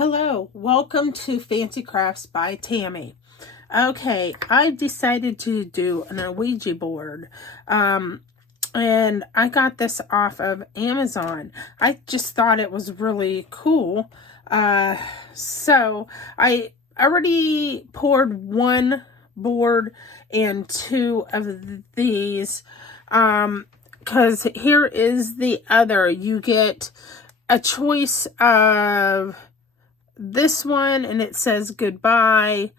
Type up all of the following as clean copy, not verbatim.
Hello, welcome to Fancy Crafts by Tammy. Okay, I decided to do an Ouija board. And I got this off of Amazon. I just thought it was really cool. So I already poured one board and two of these. Because here is the other. You get a choice of this one, and it says goodbye.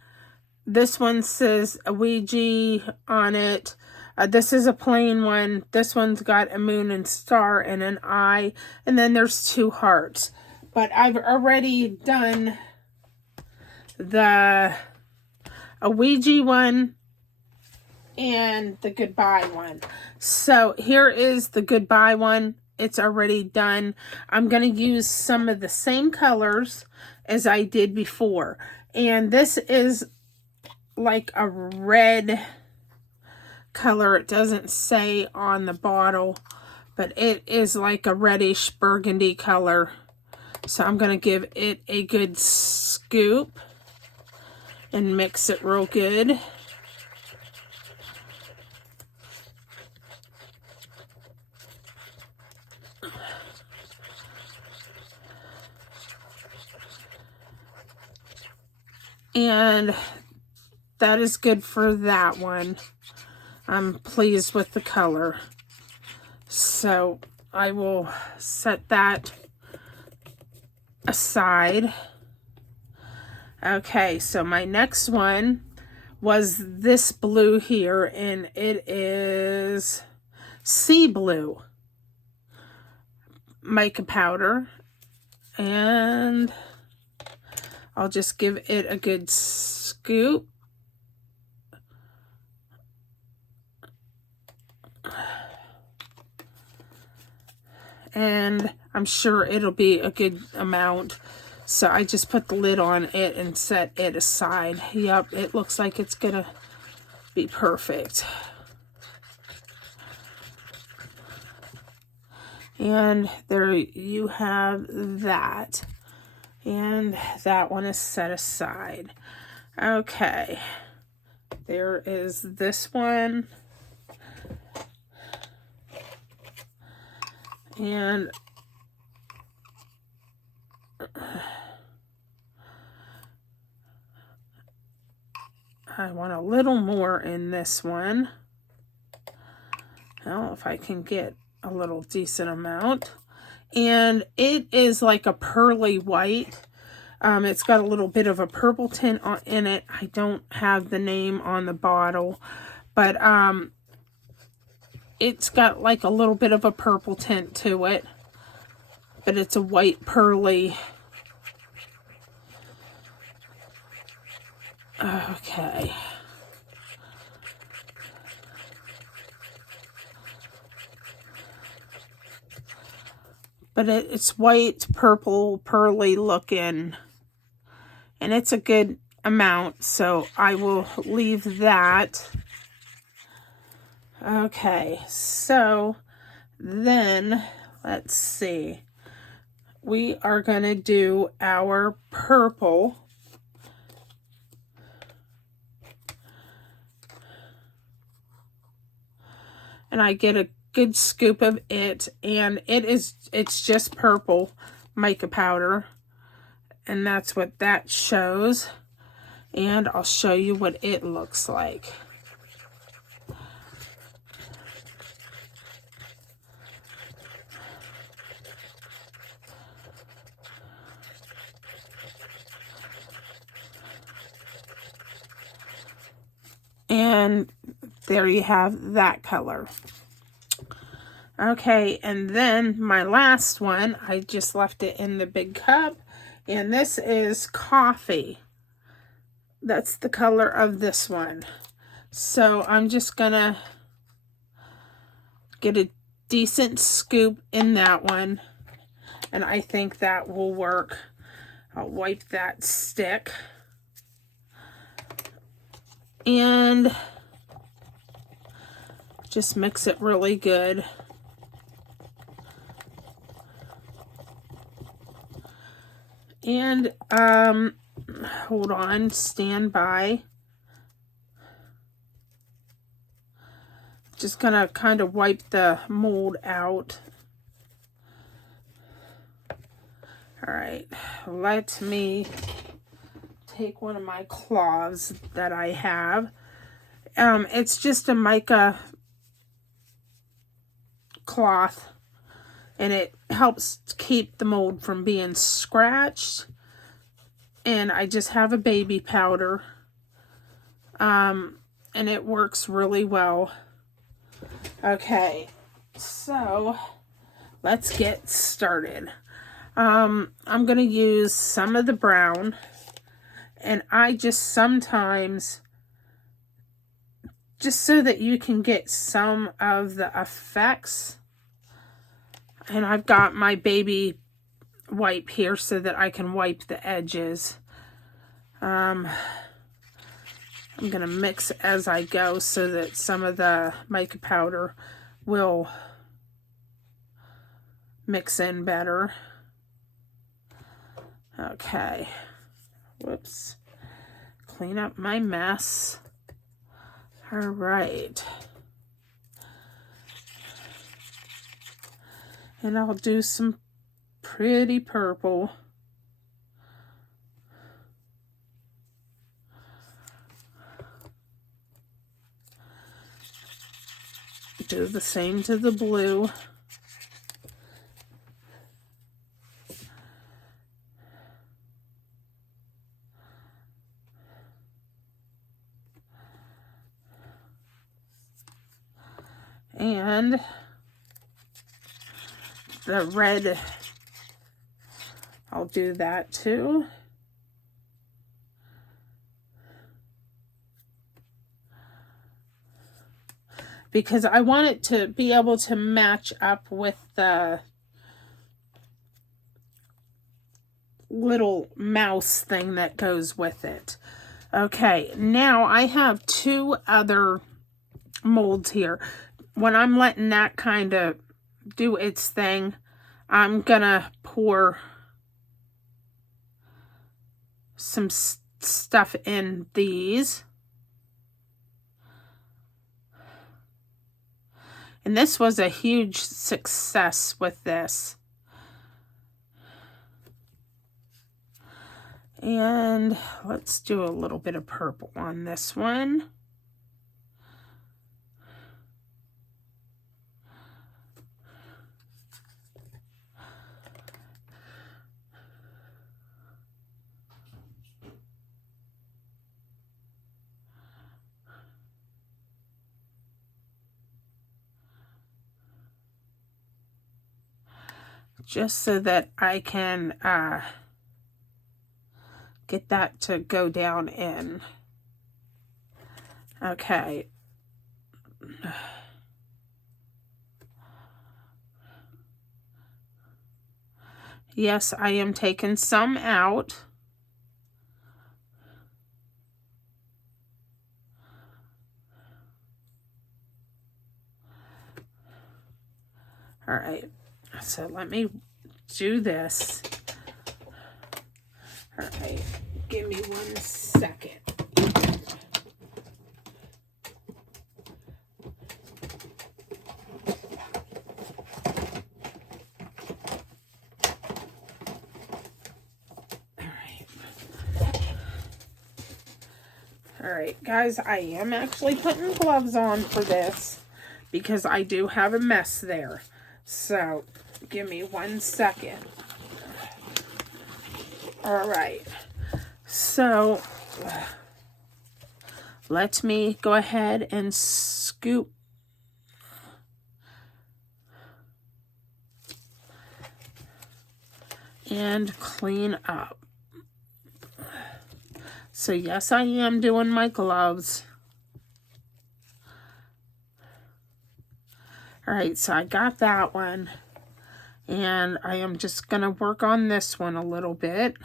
This one says a Ouija on it. This is a plain one. This one's got a moon and star and an eye. And then there's two hearts. But I've already done the Ouija one and the goodbye one. So here is the goodbye one. It's already done. I'm going to use some of the same colors as I did before. And this is like a red color. It doesn't say on the bottle, but it is like a reddish burgundy color. So I'm going to give it a good scoop and mix it real good. And that is good for that one. I'm pleased with the color. So I will set that aside. Okay, so my next one was this blue here, and it is sea blue mica powder. And I'll just give it a good scoop. And I'm sure it'll be a good amount. So I just put the lid on it and set it aside. Yep, it looks like it's gonna be perfect. And there you have that. And that one is set aside. Okay. There is this one. And I want a little more in this one. I don't know if I can get a little decent amount. And it is like a pearly white. It's got a little bit of a purple tint in it. I don't have the name on the bottle, but it's got like a little bit of a purple tint to it, but it's a white pearly. Okay. But it's white, purple, pearly looking. And it's a good amount, so I will leave that. Okay, so then, let's see. We are going to do our purple. And I get a good scoop of it, and it's just purple mica powder, and that's what that shows. And I'll show you what it looks like. And there you have that color. Okay, and then my last one, I just left it in the big cup, and this is coffee. That's the color of this one. So I'm just gonna get a decent scoop in that one, and I think that will work. I'll wipe that stick. And just mix it really good. And, hold on, stand by. Just gonna kind of wipe the mold out. All right, let me take one of my cloths that I have. It's just a mica cloth, and it helps keep the mold from being scratched. And I just have a baby powder, and it works really well. Okay, so let's get started. I'm going to use some of the brown, and I just sometimes, just so that you can get some of the effects, and I've got my baby wipe here so that I can wipe the edges. I'm going to mix as I go so that some of the mica powder will mix in better. Okay. Whoops. Clean up my mess. All right. And I'll do some pretty purple. Do the same to the blue. And the red, I'll do that too. Because I want it to be able to match up with the little mouse thing that goes with it. Okay, now I have two other molds here. When I'm letting that kind of do its thing, I'm gonna pour some stuff in these. And this was a huge success with this. And let's do a little bit of purple on this one. Just so that I can get that to go down in. Okay. Yes, I am taking some out. All right. So let me do this. All right. Give me 1 second. All right, guys, I am actually putting gloves on for this because I do have a mess there. So, give me 1 second. All right. So, let me go ahead and scoop and clean up. So yes, I am doing my gloves. All right, so I got that one. And I am just going to work on this one a little bit.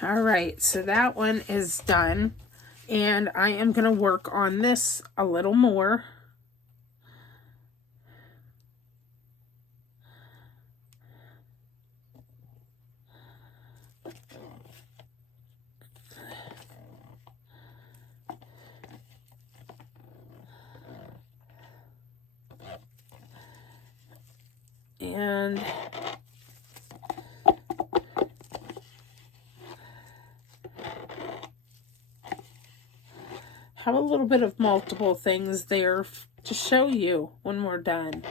All right, so that one is done. And I am going to work on this a little more. And have a little bit of multiple things there to show you when we're done.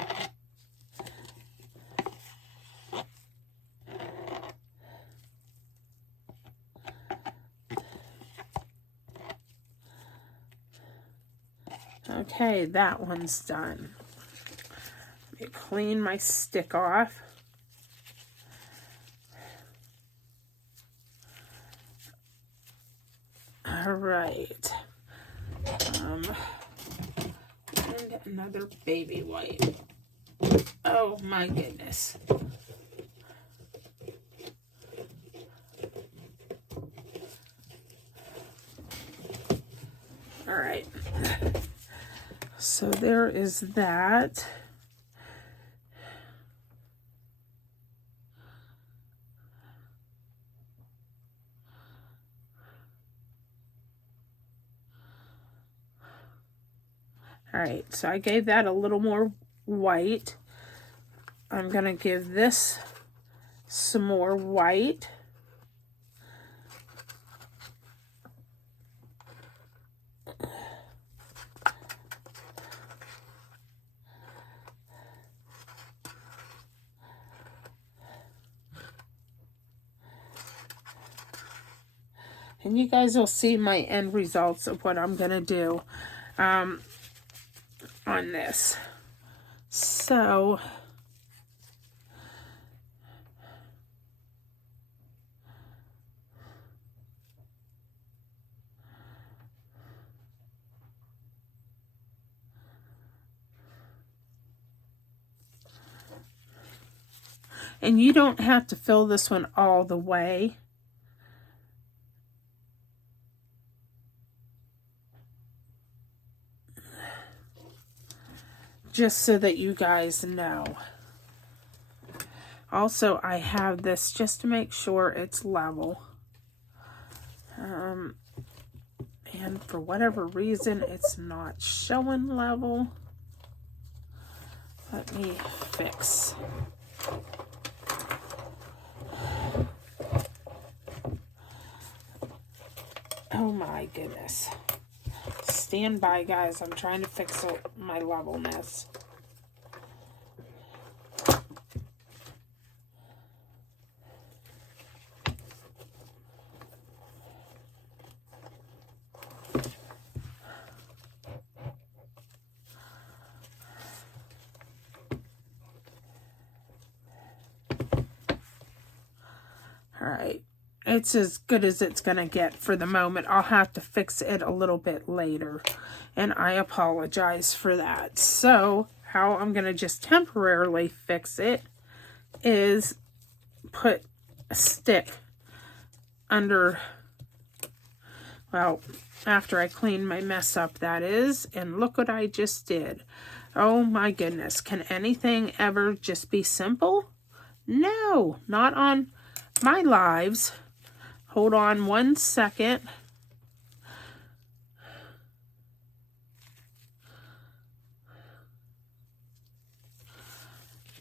Okay, that one's done. Let me clean my stick off. All right. And another baby wipe. Oh my goodness. All right. So there is that. All right, so I gave that a little more white. I'm going to give this some more white. And you guys will see my end results of what I'm going to do on this. So, and you don't have to fill this one all the way. Just so that you guys know. Also, I have this just to make sure it's level. And for whatever reason, it's not showing level. Let me fix. Oh my goodness. Stand by, guys. I'm trying to fix my levelness. All right. It's as good as it's going to get for the moment. I'll have to fix it a little bit later, and I apologize for that. So, how I'm going to just temporarily fix it is put a stick under, well, after I clean my mess up, that is, and look what I just did. Oh my goodness, can anything ever just be simple? No, not on my lives. Hold on 1 second.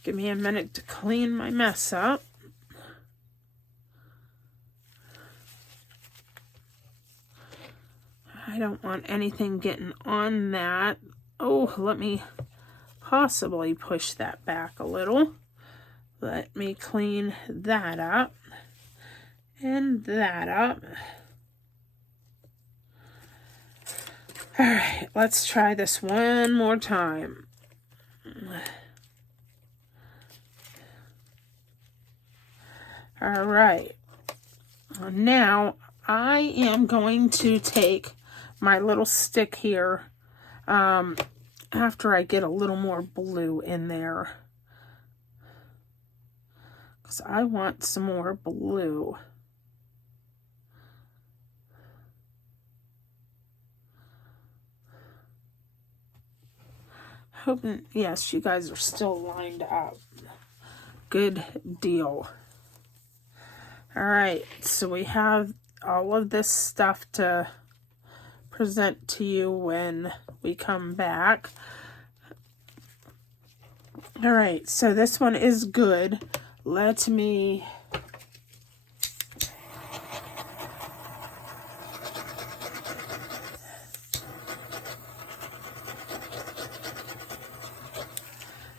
Give me a minute to clean my mess up. I don't want anything getting on that. Oh, let me possibly push that back a little. Let me clean that up. And that up. All right, let's try this one more time. All right. Now, I am going to take my little stick here after I get a little more blue in there. Because I want some more blue. hoping, yes, you guys are still lined up. Good deal. All right, so we have all of this stuff to present to you when we come back. All right, so this one is good. Let me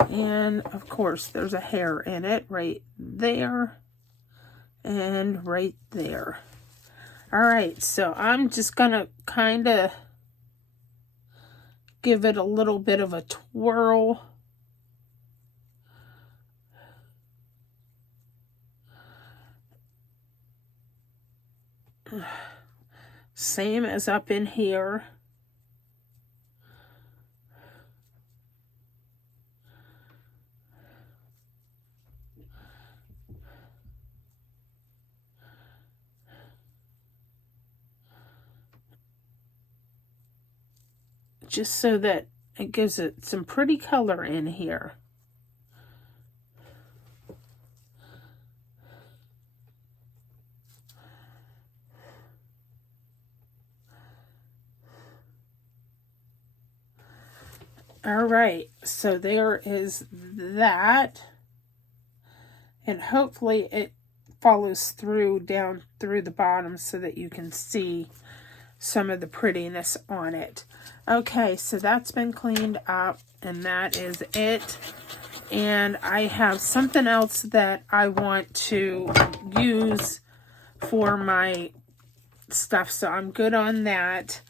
and of course there's a hair in it right there and right there. All right, so I'm just gonna kind of give it a little bit of a twirl. Same as up in here. Just so that it gives it some pretty color in here. All right, so there is that. And hopefully it follows through down through the bottom so that you can see some of the prettiness on it. Okay, so that's been cleaned up and that is it. And I have something else that I want to use for my stuff, so I'm good on that.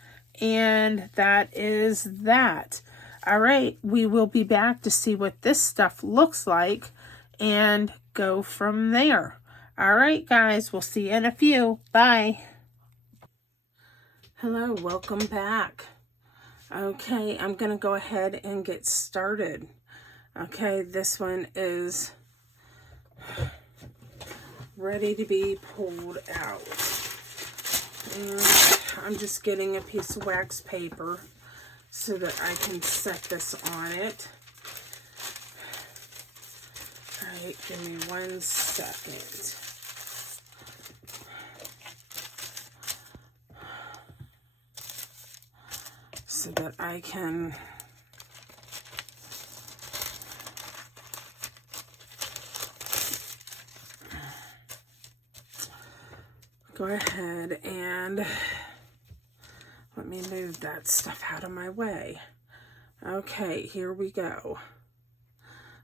And that is that. All right, we will be back to see what this stuff looks like and go from there. All right, guys, we'll see you in a few. Bye. Hello, welcome back. Okay, I'm going to go ahead and get started. Okay, this one is ready to be pulled out. And I'm just getting a piece of wax paper so that I can set this on it. All right, give me 1 second. So that I can go ahead and let me move that stuff out of my way. Okay, here we go.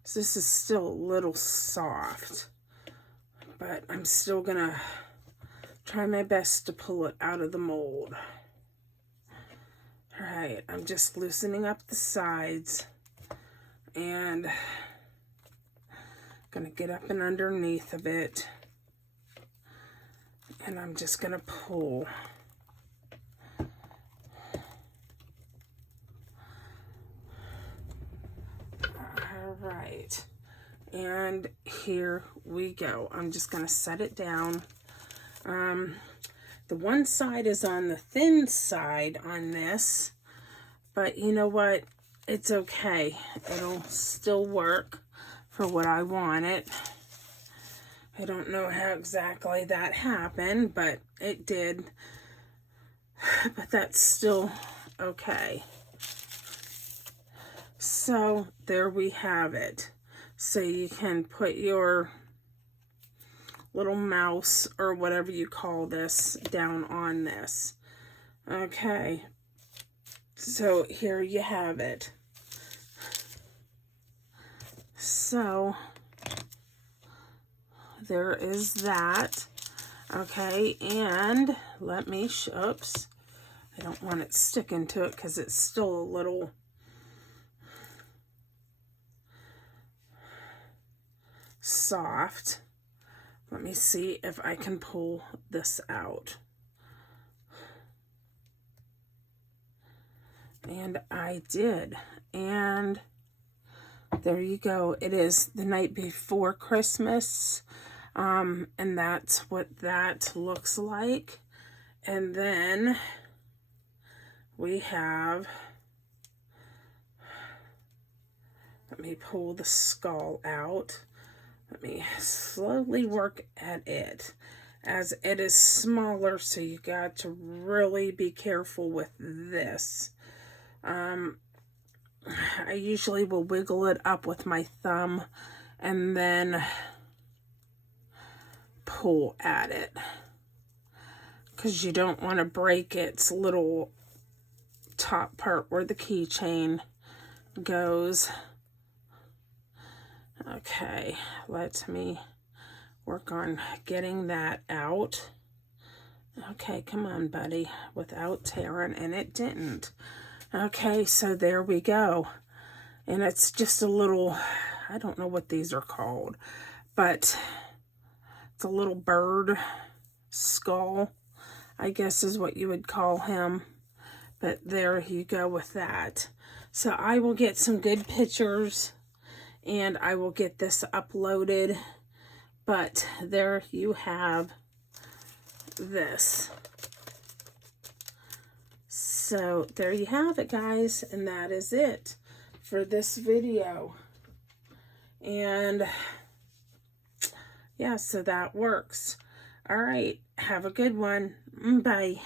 So this is still a little soft, but I'm still gonna try my best to pull it out of the mold. All right, I'm just loosening up the sides and gonna get up and underneath of it. And I'm just gonna pull. All right, and here we go. I'm just gonna set it down. The one side is on the thin side on this, but you know what? It's okay. It'll still work for what I want it. I don't know how exactly that happened, but it did. But that's still okay. So there we have it. So you can put your little mouse or whatever you call this down on this. Okay. So here you have it. So there is that. Okay, and let me, oops, I don't want it sticking to it because it's still a little soft. Let me see if I can pull this out. And I did. And there you go. It is the night before Christmas. And that's what that looks like. And then we have Let me pull the skull out. Let me slowly work at it, as it is smaller, so you got to really be careful with this. I usually will wiggle it up with my thumb and then pull at it, because you don't want to break its little top part where the keychain goes. Okay, let me work on getting that out. Okay, come on, buddy, without tearing, and it didn't. Okay, so there we go. And it's just a little, I don't know what these are called, but it's a little bird skull, I guess is what you would call him. But there you go with that. So I will get some good pictures and I will get this uploaded. But there you have this. So there you have it, guys, and that is it for this video. And yeah, so that works. All right, have a good one. Bye.